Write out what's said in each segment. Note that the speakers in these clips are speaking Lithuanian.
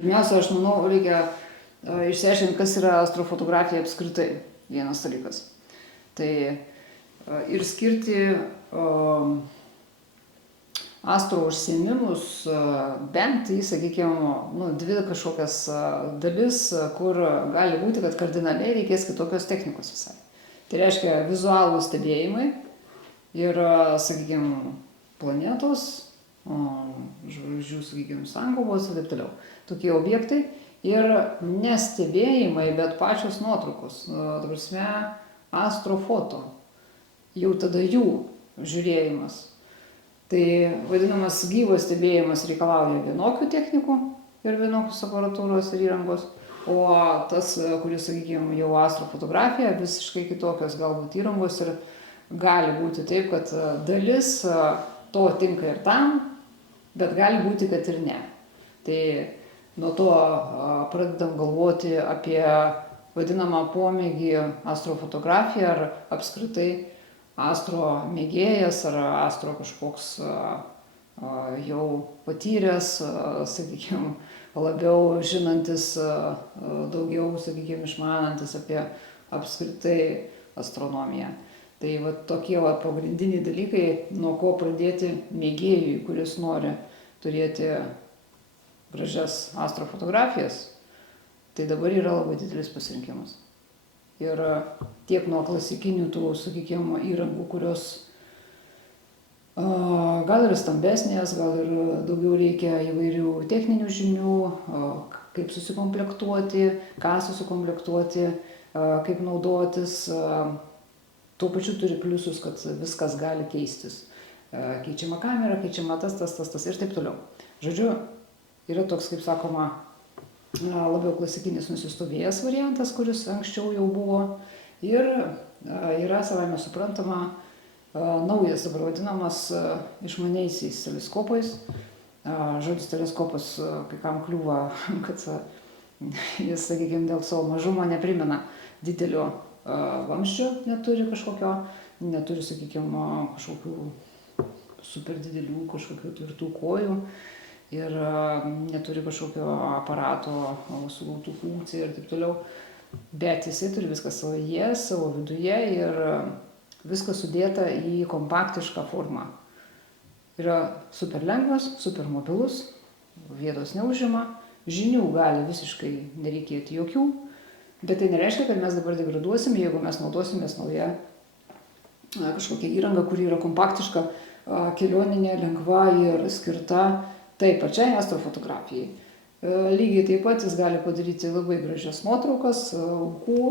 Pirmiausia, aš manau, reikia išsiaiškinti, kas yra astrofotografija apskritai, vienas dalykas. Tai ir skirti astro užsiėmimus bent į, sakykime, dvi kažkokias dalis, kur gali būti, kad kardinaliai reikės kitokios technikos visai. Tai reiškia vizualų stebėjimai ir, sakykime, planetos, žvaigždžių, sakykime, sankaupos ir taip toliau. Tokie objektai ir nestebėjimai, bet pačios nuotraukos, ta prasme, astrofoto, jau tada jų žiūrėjimas. Tai vadinamas gyvas stebėjimas reikalauja vienokių technikų ir vienokios aparatūros ir įrangos, o tas, kuris, sakykime, jau astrofotografija, visiškai kitokios galbūt įrangos ir gali būti taip, kad dalis to tinka ir tam, bet gali būti, kad ir ne. Tai nuo to pradedam galvoti apie vadinamą pomėgį astrofotografiją ar apskritai astro mėgėjas ar astro kažkoks jau patyręs, sakykime, labiau žinantis, daugiau, sakykime, išmanantis apie apskritai astronomiją. Tai va tokie pagrindiniai dalykai, nuo ko pradėti mėgėjui, kuris nori turėti gražias astrofotografijas, tai dabar yra labai didelis pasirinkimas. Ir tiek nuo klasikinių tų, sakykime, įrangų, kurios gal ir stambesnės, gal ir daugiau reikia įvairių techninių žinių, kaip susikomplektuoti, ką susikomplektuoti, kaip naudotis. Tuo pačiu turi pliusus, kad viskas gali keistis. Keičiama kamera, keičiama tas ir taip toliau. Žodžiu, yra toks, kaip sakoma, labiau klasikinis nusistovėjęs variantas, kuris anksčiau jau buvo. Ir yra savaime suprantama naujas, dabar vadinamas išmaniaisiais teleskopais. Žodis teleskopas kai kam kliūva, kad jis, sakykime, dėl savo mažumo neprimena didelio vamzdžio, neturi kažkokio, neturi, sakykime, kažkokių super didelių, kažkokių tvirtų kojų ir neturi kažkokio aparato sugautų funkcijų ir taip toliau. Bet jisai turi viską savoje, savo viduje ir viskas sudėta į kompaktišką formą. Yra super lengvas, super mobilus, vietos neužima, žinių gali visiškai nereikėti jokių. Bet tai nereiškia, kad mes dabar degraduosim, jeigu mes naudosimės nauja kažkokia įranga, kuri yra kompaktiška, kelioninė, lengva ir skirta tai pačiai astrofotografijai. Lygiai taip pat jis gali padaryti labai gražias nuotraukas, aukų,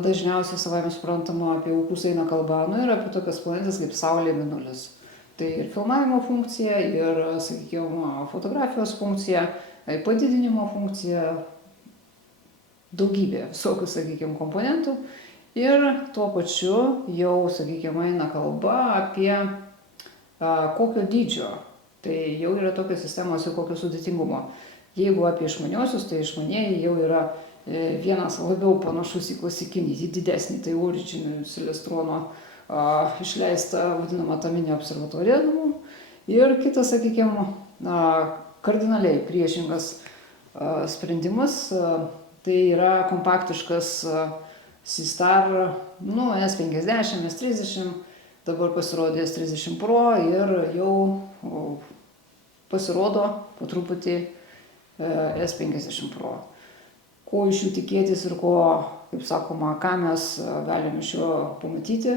dažniausiai savaime suprantama apie aukus eina kalba, ir apie tokias planetas kaip Saulė, Mėnulis. Tai ir filmavimo funkcija, ir, sakykime, fotografijos funkcija, padidinimo funkcija, daugybė visokių, sakykime, komponentų ir tuo pačiu jau, sakykime, eina kalba apie kokio dydžio. Tai jau yra tokios sistemos ir kokio sudėtingumo. Jeigu apie išmaniosius, tai išmanieji jau yra vienas labiau panašus į klasikinį, į didesnį, tai Origin Celestrono išleista vadinama atominė observatorija. Ir kitas, sakykime, kardinaliai priešingas sprendimas. Tai yra kompaktiškas Sistar, S50, S30, dabar pasirodė S30 Pro ir jau pasirodo po truputį S50 Pro. Ko iš jų tikėtis ir ko, kaip sakoma, ką mes galime iš jo pamatyti.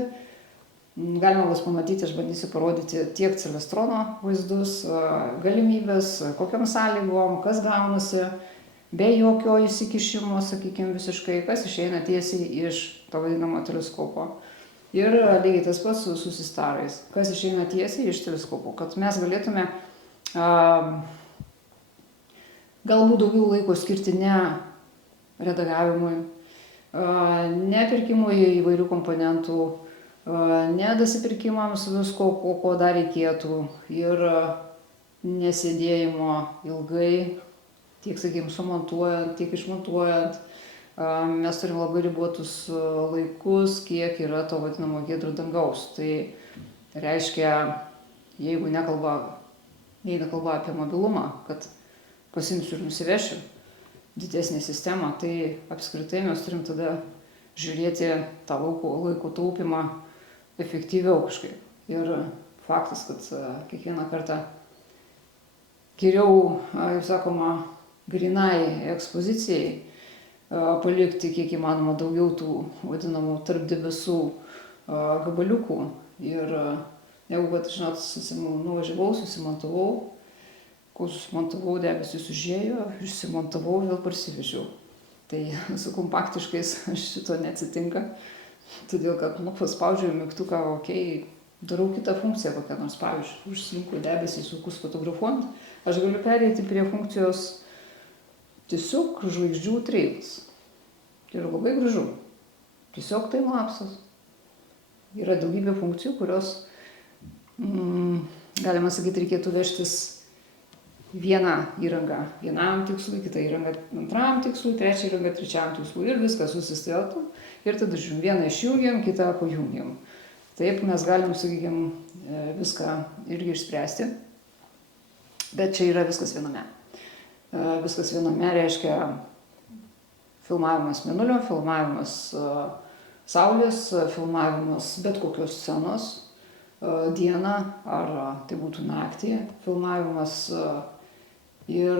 Galima bus pamatyti, aš bandysiu parodyti tiek Celestrono vaizdus, galimybės, kokiam sąlygom, kas gaunasi. Be jokio įsikišimo, sakykime, visiškai, kas išeina tiesiai iš to vadinamo teleskopo. Ir lygiai tas pats su Sistarais, kas išeina tiesiai iš teleskopo, kad mes galėtume galbūt daugiau laiko skirti ne redagavimui, ne pirkimui įvairių komponentų, ne dasipirkimams visko, ko dar reikėtų ir nesėdėjimo ilgai, tiek, sakykime, sumontuojant, tiek išmontuojant. Mes turim labai ribotus laikus, kiek yra to vadinamo giedro dangaus. Tai reiškia, jeigu neina kalba apie mobilumą, kad pasimsiu ir nusivešiu didesnę sistemą, tai apskritai mes turim tada žiūrėti tą laiko taupymą efektyviau kažkaip. Ir faktas, kad kiekvieną kartą geriau, kaip sakoma, grinai ekspozicijai palikti kiek įmanoma daugiau tų vadinamų tarp debesų gabaliukų. Ir jeigu, kad, žinot, nuvažiavau, susimontavau, kol susimontavau, debesis užėjo, išsimontavau, vėl parsivežiau. Tai su kompaktiškais šito neatsitinka, todėl kad paspaudžiau mygtuką, darau kitą funkciją kokią nors, pavyzdžiui, užslinko debesį, sukus fotografuojant, aš galiu pereiti prie funkcijos tiesiog žvaigždžių treilas. Tai yra labai gražu. Tiesiog timelapsas. Yra daugybė funkcijų, kurios, galima sakyti, reikėtų vežtis vieną įrangą vienam tikslui, kitą įrangą antram tikslui, trečią įrangą trečiam tikslui ir viską susisteltų. Ir tada žiūrėjom, vieną išjungiam, kitą pajungiam. Taip mes galim, sakykime, viską irgi išspręsti, bet čia yra viskas viename. Viskas viename reiškia filmavimas mėnulio, filmavimas saulės, filmavimas bet kokios scenos dieną ar tai būtų naktį, filmavimas ir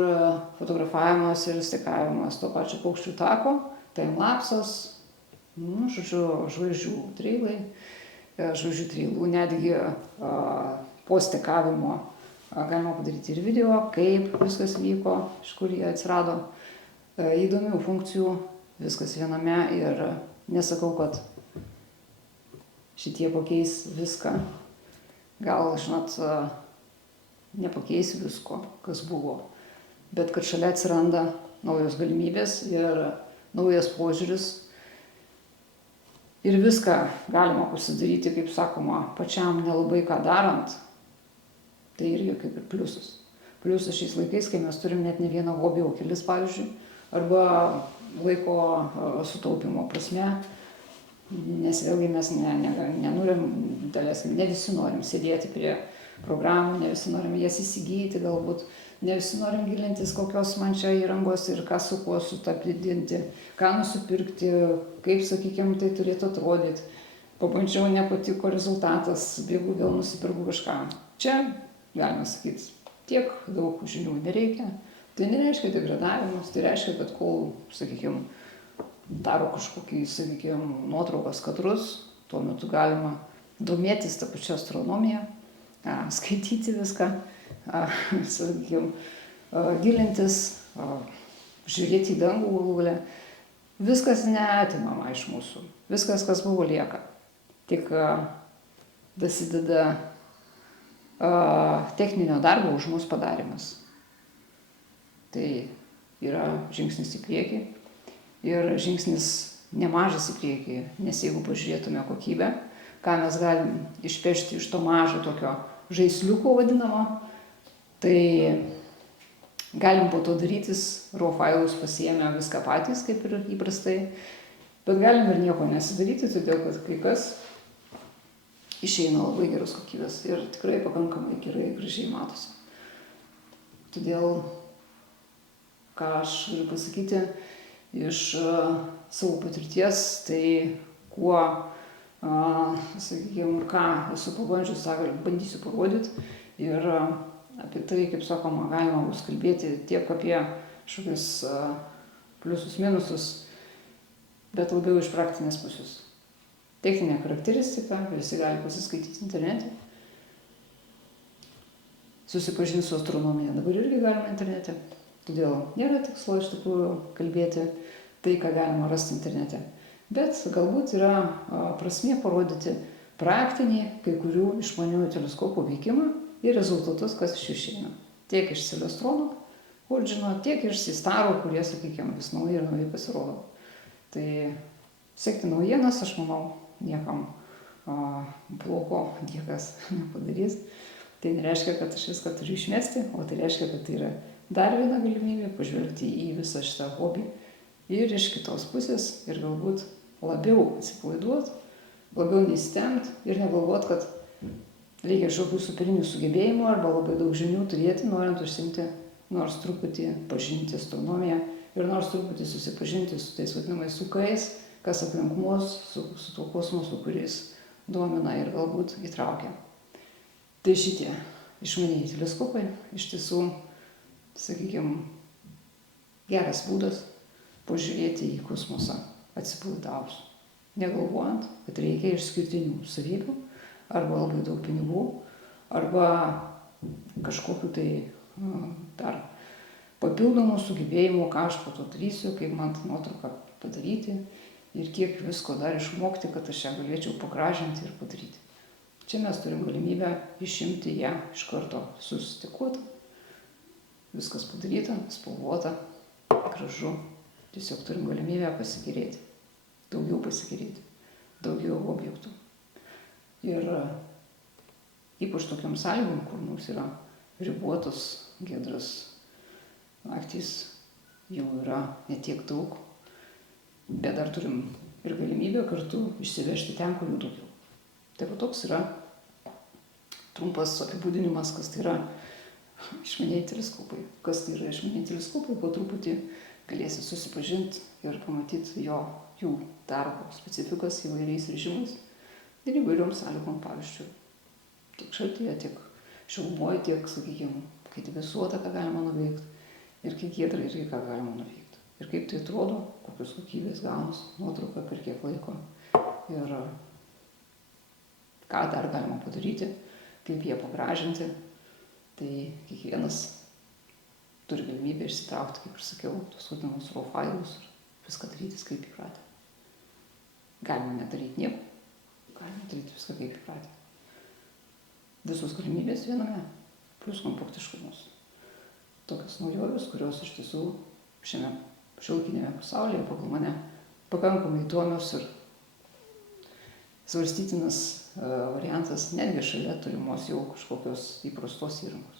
fotografavimas ir stikavimas to pačio paukščių tako, timelapsas, žvaigždžių treilai, žvaigždžių treilų, netgi po stikavimo galima padaryti ir video, kaip viskas vyko, iš kur jie atsirado. Įdomių funkcijų, viskas viename ir nesakau, kad šitie pakeis viską. Gal, žinot, nepakeis visko, kas buvo, bet kad šalia atsiranda naujos galimybės ir naujas požiūris. Ir viską galima pasidaryti, kaip sakoma, pačiam nelabai ką darant. Tai irgi kaip ir pliusas. Pliusas šiais laikais, kai mes turim net ne vieną hobį, o kelis, pavyzdžiui, arba laiko sutaupimo prasme, nes vėlgi mes nenorim, ne visi norim sėdėti prie programų, ne visi norim jas įsigyti, galbūt ne visi norim gilintis, kokios man čia įrangos ir ką su kuo sutapdinti, ką nusipirkti, kaip, sakykime, tai turėtų atrodyti. Pabandžiau, nepatiko rezultatas, bėgu vėl nusipirku kažką. Čia galima sakyti, tiek daug žinių nereikia. Tai nereiškia degradavimas, tai reiškia, kad kol, sakykime, daro kažkokį, sakykime, nuotraukas kadrus, tuo metu galima domėtis tą pačią astronomiją, skaityti viską, sakykime, gilintis, žiūrėti į dangų galų gale. Viskas neatimama iš mūsų, viskas, kas buvo, lieka. Tik dasideda techninio darbo už mus padarimas. Tai yra žingsnis į priekį ir žingsnis nemažas į priekį, nes jeigu pažiūrėtume kokybę, ką mes galim išpešti iš to mažo tokio žaisliuko vadinamo, tai galim po to darytis raw failus pasiėmę viską patys, kaip ir įprastai, bet galim ir nieko nesidaryti, todėl kad kai kas išeina labai geros kokybės ir tikrai pakankamai gerai, gražiai matosi. Todėl, ką aš galiu pasakyti iš savo patirties, tai kuo, sakykime, ką esu pabandžius, bandysiu parodyti ir apie tai, kaip sakoma, galima bus kalbėti tiek apie kažkokius pliusus, minusus, bet labiau iš praktinės pusės. Techninė charakteristika, visi gali pasiskaityti internete. Susipažinti su astronomija dabar irgi galima internete. Todėl nėra tikslo iš tikrųjų kalbėti tai, ką galima rasti internete. Bet galbūt yra prasmė parodyti praktinį kai kurių išmaniųjų teleskopų veikimą ir rezultatus, kas iš jų išeina. Tiek iš Celestronų, Origino, tiek iš Sistarų, kurie, sakykime, vis nauji ir nauji pasirodo. Tai sekti naujienas, aš manau, niekam blogo niekas nepadarys. Tai nereiškia, kad aš viską turiu išmesti, o tai reiškia, kad tai yra dar viena galimybė pažvelgti į visą šitą hobį ir iš kitos pusės ir galbūt labiau atsipalaiduot, labiau neįsitempt ir negalvot, kad reikia kažkokių superinių sugebėjimų arba labai daug žinių turėti, norint užsiimti nors truputį pažinti astronomiją ir nors truputį susipažinti su tais vadinamais sukais, kas aplink mus, su tuo kosmosu, kuris domina ir galbūt įtraukia. Tai šitie išmanieji teleskopai iš tiesų, sakykime, geras būdas pažiūrėti į kosmosą atsipalaidavus, negalvojant, kad reikia išskirtinių savybių, arba labai daug pinigų, arba kažkokiu tai dar papildomų sugebėjimų, ką aš po to darysiu, kaip man tą nuotrauką padaryti ir kiek visko dar išmokti, kad aš ją galėčiau pagražinti ir padaryti. Čia mes turim galimybę išimti ją iš karto susitikuotą, viskas padaryta, spalvota, gražu. Tiesiog turim galimybę pasigėrėti, daugiau objektų. Ir ypač tokiam sąlygom, kur mums yra ribotos, giedras naktys, jau yra netiek daug, bet dar turim ir galimybę kartu išsivežti ten, kur jų daugiau. Tai toks yra trumpas apibūdinimas, kas tai yra išmanieji teleskopai. Kas tai yra išmanieji teleskopai, po truputį galėsi susipažinti ir pamatyti jų darbo specifikas įvairiais režimais ir įvairiom sąlygom, pavyzdžiui, tiek šaltyje, tiek šilumoj, tiek, sakykime, kai debesuota, ką galima nuveikti ir kai giedra irgi ką galima nuveikti. Ir kaip tai atrodo, kokios kokybės gaunas nuotrauka per kiek laiko ir ką dar galima padaryti, kaip jie pagražinti. Tai kiekvienas turi galimybę išsitraukti, kaip ir sakiau, tos vadinamus raw failus ir viską darytis kaip įpratę. Galima nedaryti nieko, galima daryti viską kaip įpratę. Visos galimybės viename, plus kompaktiškumus. Tokios naujovės, kurios iš tiesų šiame šiuolaikinėme pasaulyje pagal mane pakankamai įdomios ir svarstytinas variantas netgi šalia turimos jau kažkokios įprastos įrangos.